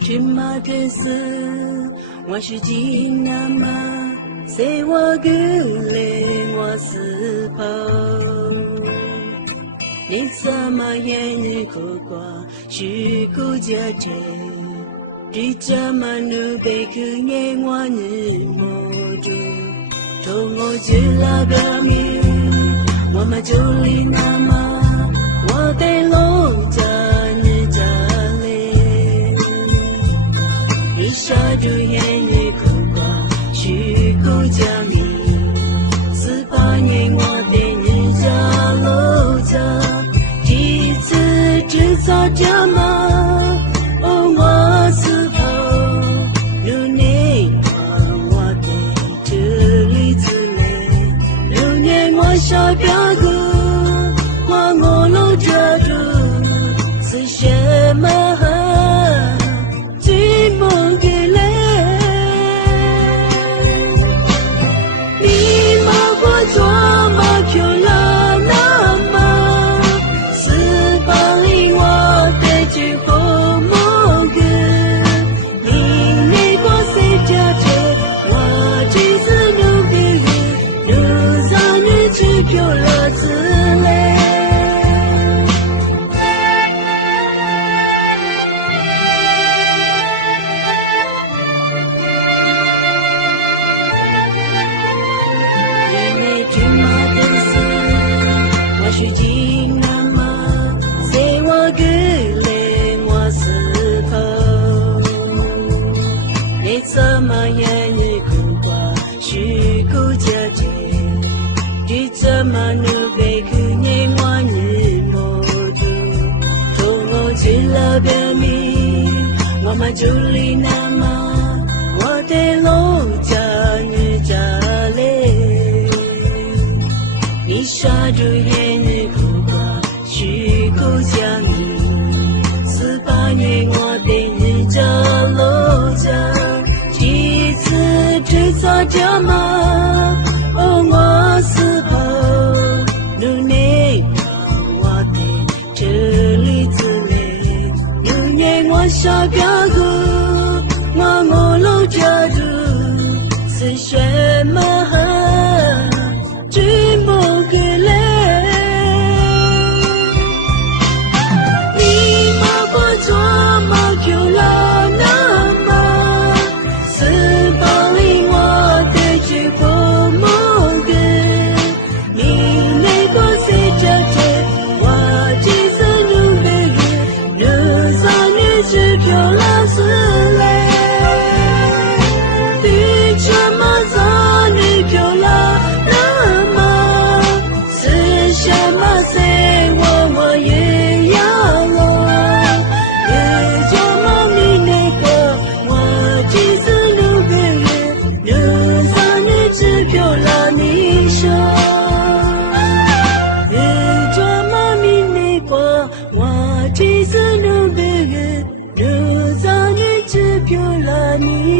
芝麻的丝，我是金南妈，谁我个嘞我是跑，你怎么眼里口瓜，虚构家姐，你怎么能被可眼我你摸住，从我去了表明，我们就离那么，我得楼家。杀猪眼里口瓜，虚构假名。48年我对你家楼家，几次制造假码，哦我是跑，6年我对这里自累，6年我小表哥，我楼家住，是什么？有了自累，因为芝麻的丝，我是金南妈，谁我个嘞我是跑，你怎么眼里苦瓜，虚构假借。你怎么能被可念我你摸住？从我去了表明，我们就离那么，我的楼家你家嘞，你杀猪眼你苦瓜，虚构假名，48年我对你家楼家，几次制造假码，哦我是。小表哥，我楼家住，是什么只不个嘞？你妈过做毛球了那么，48里我的去过某个，你那个谁家姐，我几次努力努三年。是漂亮是累，你怎么让你漂亮那么？是什么谁我也要了？你怎么你那个我几次努力努让你只漂亮你说？你怎么你那个我几次努力？就让你只漂亮你。